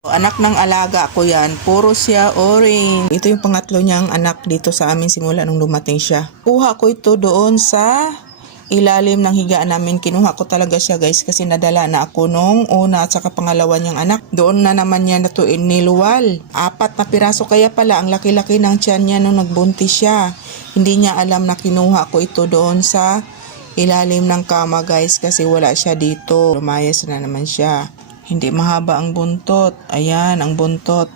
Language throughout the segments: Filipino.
Anak ng alaga ko yan, puro siya orange. Ito yung pangatlo niyang anak dito sa amin simula nung dumating siya. Kuha ko ito doon sa ilalim ng higaan namin. Kinuha ko talaga siya guys kasi nadala na ako nung una at saka pangalawa niyang anak. Doon na naman niya na to iniluwal. 4 na piraso kaya pala ang laki-laki ng tiyan niya nung nagbuntis siya. Hindi niya alam na kinuha ko ito doon sa ilalim ng kama guys kasi wala siya dito. Lumayas na naman siya. Hindi mahaba ang buntot. Ayan, ang buntot.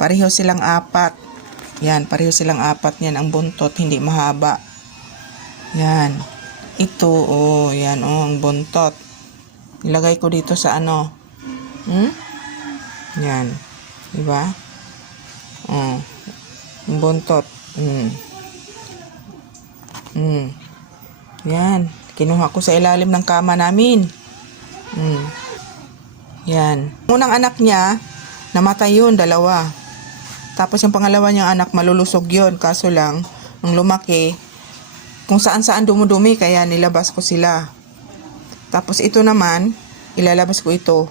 Pareho silang 4. Yan, pareho silang 4 niyan ang buntot. Hindi mahaba. Yan. Ito, yan, ang buntot. Ilagay ko dito sa ano. Yan. Diba? Ang buntot. Yan. Kinuha ko sa ilalim ng kama namin. Yan. Unang anak niya, namatay yun, 2. Tapos yung pangalawa niyang anak, malulusog yun. Kaso lang, nung lumaki, kung saan-saan dumudumi, kaya nilabas ko sila. Tapos ito naman, ilalabas ko ito.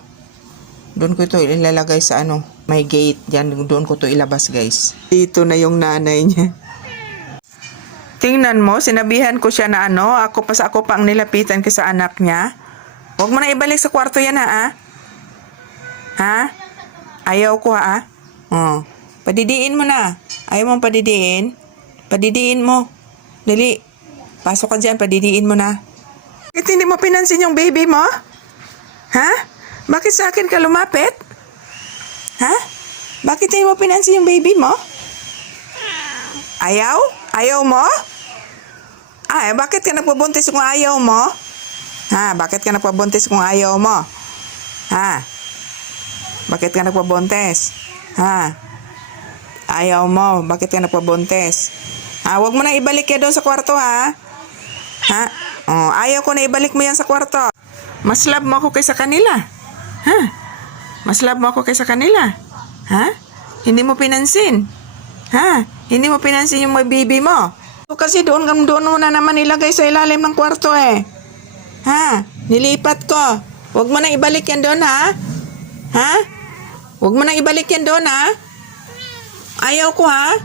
Doon ko ito ilalagay sa ano, may gate. Yan, doon ko ito ilabas guys. Ito na yung nanay niya. Tingnan mo, sinabihan ko siya na ano, ako pa ang nilapitan ko sa anak niya. Huwag mo na ibalik sa kwarto yan ha. Ha? Ayaw ko ha? Padidiin mo na. Ayaw mong padidiin? Padidiin mo. Dali. Pasok ka dyan, padidiin mo na. Bakit hindi mo pinansin yung baby mo? Ha? Bakit sa akin ka lumapit? Ha? Bakit hindi mo pinansin yung baby mo? Ayaw? Ayaw mo? Ay, bakit ka nagpabuntis kung ayaw mo? Ha? Bakit ka nagpabuntis kung ayaw mo? Ha? Bakit ka nagpabuntis? Ha? Ayaw mo. Bakit ka nagpabuntis? Huwag mo na ibalik yan doon sa kwarto, ha? Ha? Ayaw ko na ibalik mo yan sa kwarto. Mas love mo ako kaysa kanila. Ha? Mas love mo ako kaysa kanila. Ha? Hindi mo pinansin. Ha? Hindi mo pinansin yung may baby mo. Kasi doon mo na naman ilagay sa ilalim ng kwarto eh. Ha? Nilipat ko. Huwag mo na ibalik yan doon, ha? Ha? Huwag mo na ibalik yan doon, ha? Ayaw ko, ha?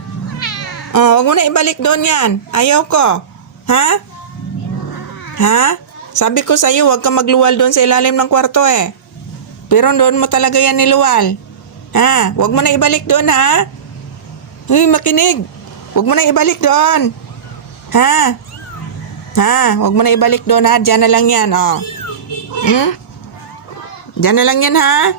Huwag mo na ibalik doon yan. Ayaw ko. Ha? Ha? Sabi ko sa'yo, huwag ka magluwal doon sa ilalim ng kwarto, eh. Pero doon mo talaga yan niluwal. Ha? Huwag mo na ibalik doon, ha? Uy, makinig. Huwag mo na ibalik doon. Ha? Ha? Huwag mo na ibalik doon, ha? Diyan na lang yan, Diyan na lang yan, ha?